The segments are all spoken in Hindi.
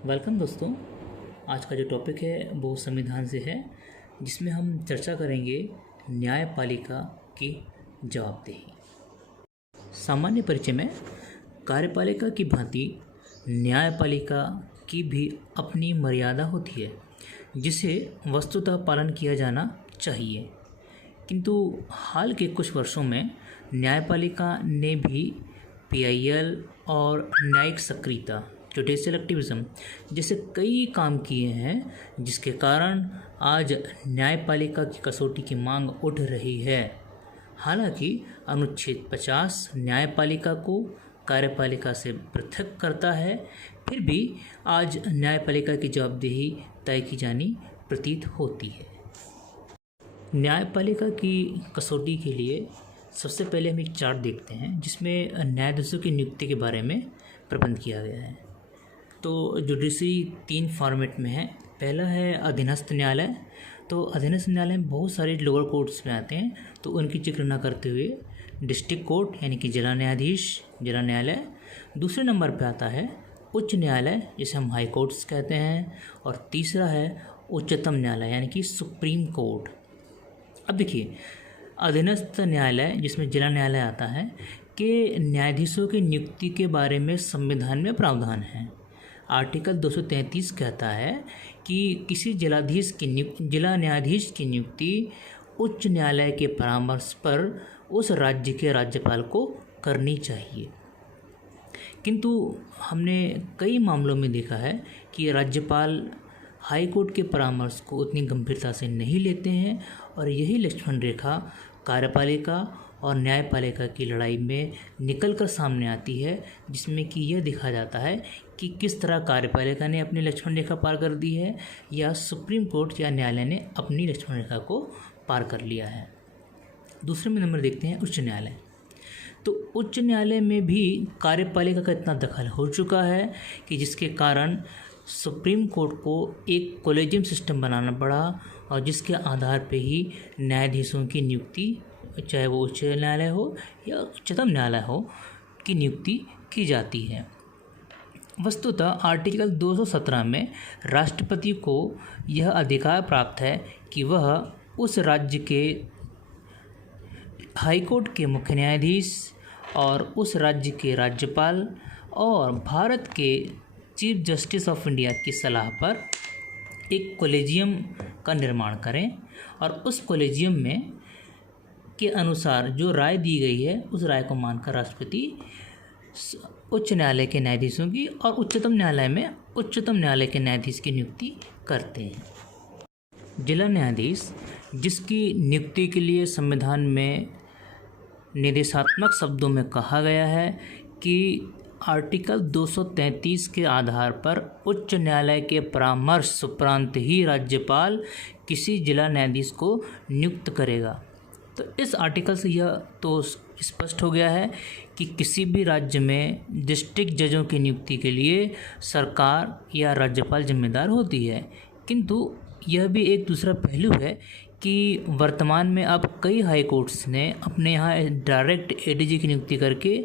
वेलकम दोस्तों। आज का जो टॉपिक है वो संविधान से है, जिसमें हम चर्चा करेंगे न्यायपालिका की जवाबदेही। सामान्य परिचय में कार्यपालिका की भांति न्यायपालिका की भी अपनी मर्यादा होती है, जिसे वस्तुतः पालन किया जाना चाहिए। किंतु हाल के कुछ वर्षों में न्यायपालिका ने भी पीआईएल और न्यायिक सक्रियता, जुडिशियल एक्टिविज्म जैसे कई काम किए हैं, जिसके कारण आज न्यायपालिका की कसौटी की मांग उठ रही है। हालांकि अनुच्छेद 50 न्यायपालिका को कार्यपालिका से पृथक करता है, फिर भी आज न्यायपालिका की जवाबदेही तय की जानी प्रतीत होती है। न्यायपालिका की कसौटी के लिए सबसे पहले हम एक चार्ट देखते हैं, जिसमें न्यायाधीशों की नियुक्ति के बारे में प्रबंध किया गया है। तो जुडिशरी 3 फॉर्मेट में है। पहला है अधीनस्थ न्यायालय। तो अधीनस्थ न्यायालय में बहुत सारे लोअर कोर्ट्स में आते हैं, तो उनकी जिक्र न करते हुए डिस्ट्रिक्ट कोर्ट यानी कि जिला न्यायाधीश, जिला न्यायालय। दूसरे नंबर पे आता है उच्च न्यायालय, जिसे हम हाई कोर्ट्स कहते हैं। और तीसरा है उच्चतम न्यायालय यानी कि सुप्रीम कोर्ट। अब देखिए, अधीनस्थ न्यायालय जिसमें जिला न्यायालय आता है के न्यायाधीशों की नियुक्ति के बारे में संविधान में प्रावधान है। आर्टिकल 233 कहता है कि किसी जिला न्यायाधीश की नियुक्ति उच्च न्यायालय के परामर्श पर उस राज्य के राज्यपाल को करनी चाहिए। किंतु हमने कई मामलों में देखा है कि राज्यपाल हाई कोर्ट के परामर्श को उतनी गंभीरता से नहीं लेते हैं, और यही लक्ष्मण रेखा कार्यपालिका और न्यायपालिका की लड़ाई में निकलकर सामने आती है, जिसमें कि यह दिखा जाता है कि किस तरह कार्यपालिका ने अपनी लक्ष्मण रेखा पार कर दी है, या सुप्रीम कोर्ट या न्यायालय ने अपनी लक्ष्मण रेखा को पार कर लिया है। दूसरे में नंबर देखते हैं उच्च न्यायालय। तो उच्च न्यायालय में भी कार्यपालिका का इतना दखल हो चुका है कि जिसके कारण सुप्रीम कोर्ट को एक कॉलेजियम सिस्टम बनाना पड़ा, और जिसके आधार पे ही न्यायाधीशों की नियुक्ति, चाहे वो उच्च न्यायालय हो या उच्चतम न्यायालय हो, की नियुक्ति की जाती है। वस्तुतः आर्टिकल 217 में राष्ट्रपति को यह अधिकार प्राप्त है कि वह उस राज्य के हाईकोर्ट के मुख्य न्यायाधीश और उस राज्य के राज्यपाल और भारत के चीफ जस्टिस ऑफ इंडिया की सलाह पर एक कॉलेजियम का निर्माण करें, और उस कॉलेजियम में के अनुसार जो राय दी गई है, उस राय को मानकर राष्ट्रपति उच्च न्यायालय के न्यायाधीशों की और उच्चतम न्यायालय में उच्चतम न्यायालय के न्यायाधीश की नियुक्ति करते हैं। जिला न्यायाधीश, जिसकी नियुक्ति के लिए संविधान में निर्देशात्मक शब्दों में कहा गया है कि आर्टिकल 233 के आधार पर उच्च न्यायालय के परामर्श उपरांत ही राज्यपाल किसी जिला न्यायाधीश को नियुक्त करेगा। तो इस आर्टिकल से यह तो स्पष्ट हो गया है कि किसी भी राज्य में डिस्ट्रिक्ट जजों की नियुक्ति के लिए सरकार या राज्यपाल जिम्मेदार होती है। किंतु यह भी एक दूसरा पहलू है कि वर्तमान में अब कई हाई कोर्ट्स ने अपने यहाँ डायरेक्ट एडीजी की नियुक्ति करके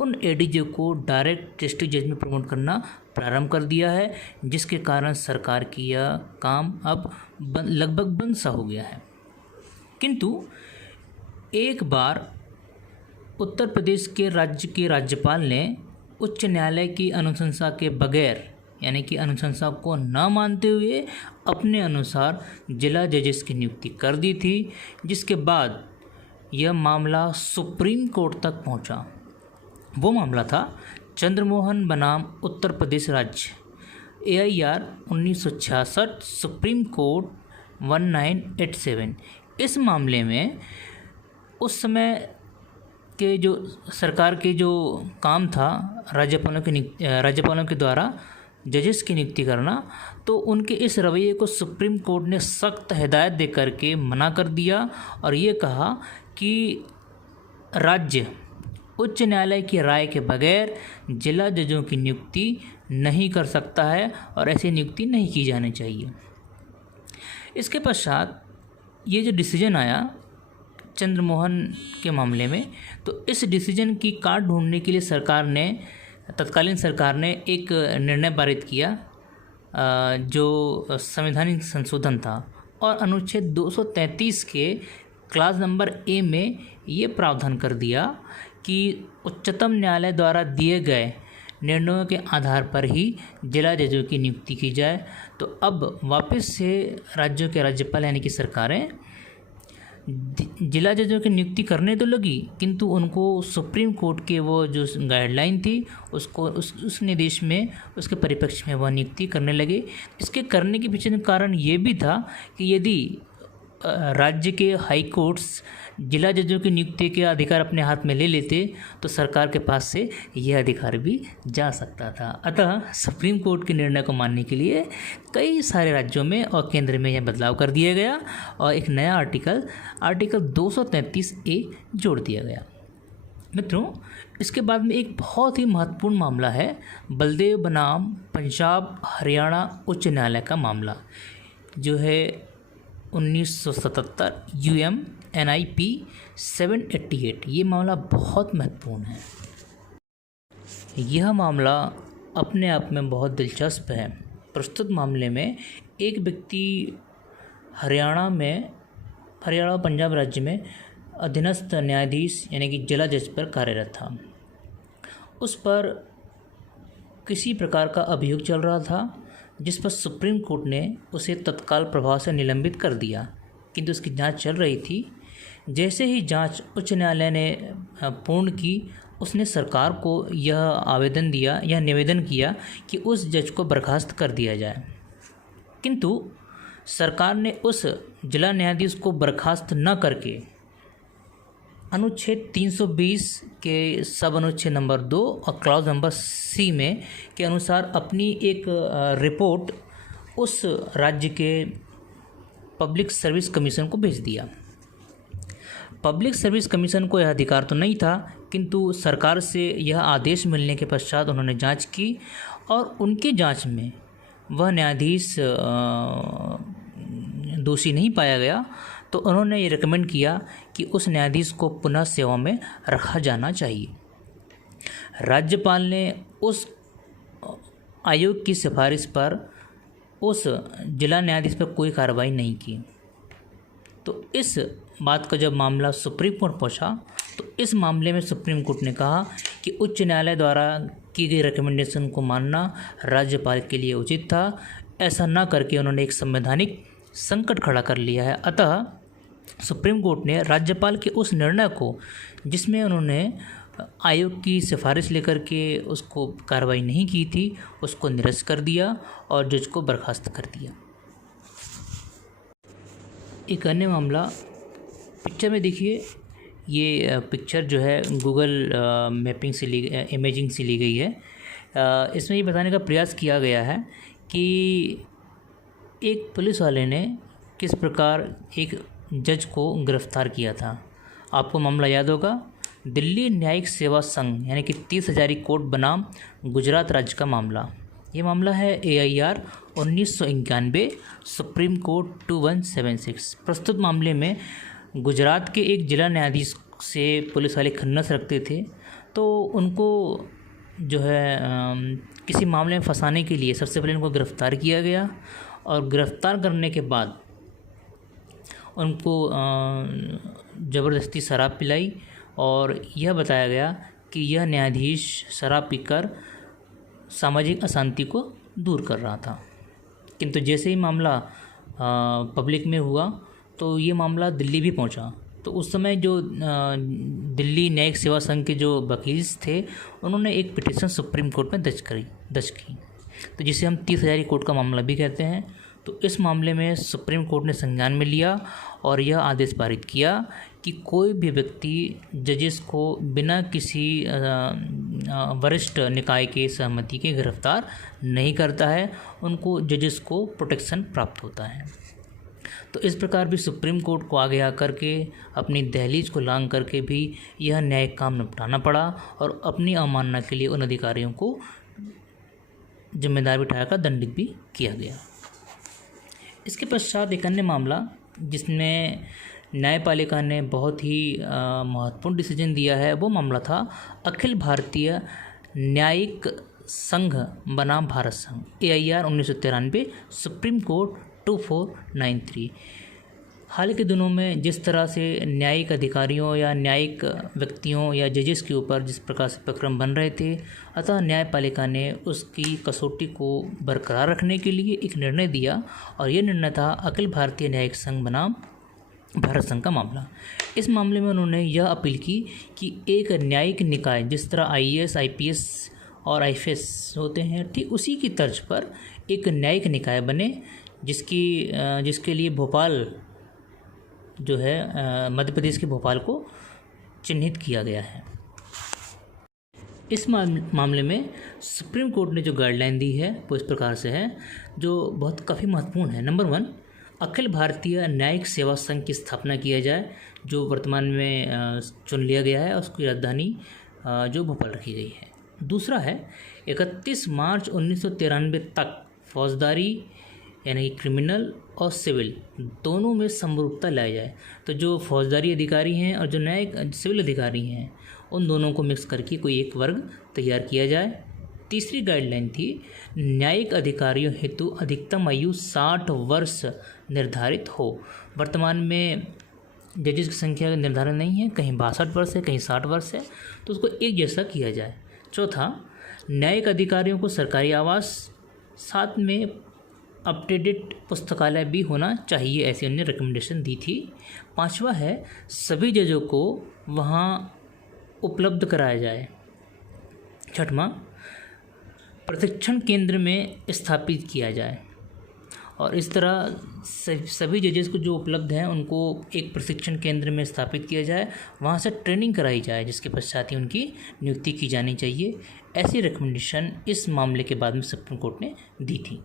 उन एडीजी को डायरेक्ट डिस्ट्रिक्ट जज में प्रमोट करना प्रारंभ कर दिया है, जिसके कारण सरकार की यह काम अब लगभग बंद सा हो गया है। किंतु एक बार उत्तर प्रदेश के राज्य के राज्यपाल ने उच्च न्यायालय की अनुशंसा के बगैर, यानी कि अनुशंसा को न मानते हुए, अपने अनुसार जिला जजेस की नियुक्ति कर दी थी, जिसके बाद यह मामला सुप्रीम कोर्ट तक पहुंचा। वो मामला था चंद्रमोहन बनाम उत्तर प्रदेश राज्य, AIR 1966, सुप्रीम कोर्ट 1987। इस मामले में उस समय के जो सरकार के जो काम था, राज्यपालों के द्वारा जजेस की नियुक्ति करना, तो उनके इस रवैये को सुप्रीम कोर्ट ने सख्त हिदायत दे करके मना कर दिया, और ये कहा कि राज्य उच्च न्यायालय की राय के बगैर जिला जजों की नियुक्ति नहीं कर सकता है, और ऐसी नियुक्ति नहीं की जानी चाहिए। इसके पश्चात ये जो डिसीजन आया चंद्रमोहन के मामले में, तो इस डिसीजन की काट ढूंढने के लिए तत्कालीन सरकार ने एक निर्णय पारित किया जो संवैधानिक संशोधन था और अनुच्छेद 233 के क्लास नंबर ए में ये प्रावधान कर दिया कि उच्चतम न्यायालय द्वारा दिए गए निर्णयों के आधार पर ही जिला जजों की नियुक्ति की जाए। तो अब वापस से राज्यों के राज्यपाल यानी कि सरकारें जिला जजों की नियुक्ति करने तो लगी, किंतु उनको सुप्रीम कोर्ट के वो जो गाइडलाइन थी उसको उस निर्देश में उसके परिप्रेक्ष्य में वह नियुक्ति करने लगे। इसके करने के पीछे कारण ये भी था कि यदि राज्य के हाई कोर्ट्स जिला जजों की नियुक्ति के अधिकार अपने हाथ में ले लेते तो सरकार के पास से यह अधिकार भी जा सकता था। अतः सुप्रीम कोर्ट के निर्णय को मानने के लिए कई सारे राज्यों में और केंद्र में यह बदलाव कर दिया गया और एक नया आर्टिकल 233A जोड़ दिया गया। मित्रों, इसके बाद में एक बहुत ही महत्वपूर्ण मामला है बलदेव बनाम पंजाब हरियाणा उच्च न्यायालय का मामला, जो है 1977 UM NIP 788। ये मामला बहुत महत्वपूर्ण है। यह मामला अपने आप में बहुत दिलचस्प है। प्रस्तुत मामले में एक व्यक्ति हरियाणा पंजाब राज्य में अधीनस्थ न्यायाधीश यानी कि जिला जज पर कार्यरत था। उस पर किसी प्रकार का अभियोग चल रहा था जिस पर सुप्रीम कोर्ट ने उसे तत्काल प्रभाव से निलंबित कर दिया, किंतु उसकी जांच चल रही थी। जैसे ही जांच उच्च न्यायालय ने पूर्ण की, उसने सरकार को यह निवेदन किया कि उस जज को बर्खास्त कर दिया जाए, किंतु सरकार ने उस जिला न्यायाधीश को बर्खास्त न करके अनुच्छेद 320 के सब अनुच्छेद नंबर 2 और क्लॉज नंबर C में के अनुसार अपनी एक रिपोर्ट उस राज्य के पब्लिक सर्विस कमीशन को भेज दिया। पब्लिक सर्विस कमीशन को यह अधिकार तो नहीं था, किंतु सरकार से यह आदेश मिलने के पश्चात उन्होंने जांच की और उनकी जांच में वह न्यायाधीश दोषी नहीं पाया गया। तो उन्होंने ये रिकमेंड किया कि उस न्यायाधीश को पुनः सेवा में रखा जाना चाहिए। राज्यपाल ने उस आयोग की सिफारिश पर उस जिला न्यायाधीश पर कोई कार्रवाई नहीं की। तो इस बात का जब मामला सुप्रीम कोर्ट पहुंचा, तो इस मामले में सुप्रीम कोर्ट ने कहा कि उच्च न्यायालय द्वारा की गई रिकमेंडेशन को मानना राज्यपाल के लिए उचित था। ऐसा न करके उन्होंने एक संवैधानिक संकट खड़ा कर लिया है। अतः सुप्रीम कोर्ट ने राज्यपाल के उस निर्णय को, जिसमें उन्होंने आयोग की सिफारिश लेकर के उसको कार्रवाई नहीं की थी, उसको निरस्त कर दिया और जज को बर्खास्त कर दिया। एक अन्य मामला पिक्चर में देखिए। ये पिक्चर जो है गूगल मैपिंग से इमेजिंग से ली गई है। इसमें ये बताने का प्रयास किया गया है कि एक पुलिस वाले ने किस प्रकार एक जज को गिरफ्तार किया था। आपको मामला याद होगा, दिल्ली न्यायिक सेवा संघ यानी कि 30 हजारी कोर्ट बनाम गुजरात राज्य का मामला। ये मामला है AIR 1991 सुप्रीम कोर्ट 2176। प्रस्तुत मामले में गुजरात के एक जिला न्यायाधीश से पुलिस वाले खन्नस रखते थे, तो उनको जो है किसी मामले में फंसाने के लिए सबसे पहले उनको गिरफ़्तार किया गया और गिरफ़्तार करने के बाद उनको ज़बरदस्ती शराब पिलाई और यह बताया गया कि यह न्यायाधीश शराब पीकर सामाजिक अशांति को दूर कर रहा था। किंतु जैसे ही मामला पब्लिक में हुआ तो ये मामला दिल्ली भी पहुंचा। तो उस समय जो दिल्ली न्यायिक सेवा संघ के जो वकील थे, उन्होंने एक पिटीशन सुप्रीम कोर्ट में दर्ज की, तो जिसे हम 30 हजारी कोर्ट का मामला भी कहते हैं। तो इस मामले में सुप्रीम कोर्ट ने संज्ञान में लिया और यह आदेश पारित किया कि कोई भी व्यक्ति जजेस को बिना किसी वरिष्ठ निकाय के सहमति के गिरफ्तार नहीं करता है, उनको जजेस को प्रोटेक्शन प्राप्त होता है। तो इस प्रकार भी सुप्रीम कोर्ट को आगे आकर के अपनी दहलीज को लांघ करके भी यह न्यायिक काम निपटाना पड़ा और अपनी अवमानना के लिए उन अधिकारियों को जिम्मेदार बिठाकर दंडित भी किया गया। इसके पश्चात एक अन्य मामला जिसमें न्यायपालिका ने बहुत ही महत्वपूर्ण डिसीजन दिया है, वो मामला था अखिल भारतीय न्यायिक संघ बनाम भारत संघ, AIR 1993, सुप्रीम कोर्ट 2493। हाल के दिनों में जिस तरह से न्यायिक अधिकारियों या न्यायिक व्यक्तियों या जजेस के ऊपर जिस प्रकार से प्रक्रम बन रहे थे, अतः न्यायपालिका ने उसकी कसौटी को बरकरार रखने के लिए एक निर्णय दिया और यह निर्णय था अखिल भारतीय न्यायिक संघ बनाम भारत संघ का मामला। इस मामले में उन्होंने यह अपील की कि एक न्यायिक निकाय जिस तरह IAS, IPS और IFS होते हैं, ठीक उसी की तर्ज पर एक न्यायिक निकाय बने जिसके लिए भोपाल जो है मध्य प्रदेश के भोपाल को चिन्हित किया गया है। इस मामले में सुप्रीम कोर्ट ने जो गाइडलाइन दी है वो इस प्रकार से है, जो बहुत काफ़ी महत्वपूर्ण है। नंबर 1, अखिल भारतीय न्यायिक सेवा संघ की स्थापना किया जाए, जो वर्तमान में चुन लिया गया है, उसकी राजधानी जो भोपाल रखी गई है। दूसरा है 31 मार्च 1993 तक फौजदारी यानी क्रिमिनल और सिविल दोनों में समरूपता लाई जाए। तो जो फौजदारी अधिकारी हैं और जो न्यायिक सिविल अधिकारी हैं, उन दोनों को मिक्स करके कोई एक वर्ग तैयार किया जाए। तीसरी गाइडलाइन थी न्यायिक अधिकारियों हेतु अधिकतम आयु 60 वर्ष निर्धारित हो। वर्तमान में जजेस की संख्या का निर्धारण नहीं है, कहीं 62 वर्ष है, कहीं 60 वर्ष है, तो उसको एक जैसा किया जाए। चौथा, न्यायिक अधिकारियों को सरकारी आवास, साथ में अपडेटेड पुस्तकालय भी होना चाहिए, ऐसी उन्होंने रिकमेंडेशन दी थी। पांचवा है सभी जजों को वहाँ उपलब्ध कराया जाए। छठवां, प्रशिक्षण केंद्र में स्थापित किया जाए और इस तरह सभी जजेस को जो उपलब्ध हैं उनको एक प्रशिक्षण केंद्र में स्थापित किया जाए, वहाँ से ट्रेनिंग कराई जाए, जिसके पश्चात ही उनकी नियुक्ति की जानी चाहिए। ऐसी रिकमेंडेशन इस मामले के बाद में सुप्रीम कोर्ट ने दी थी।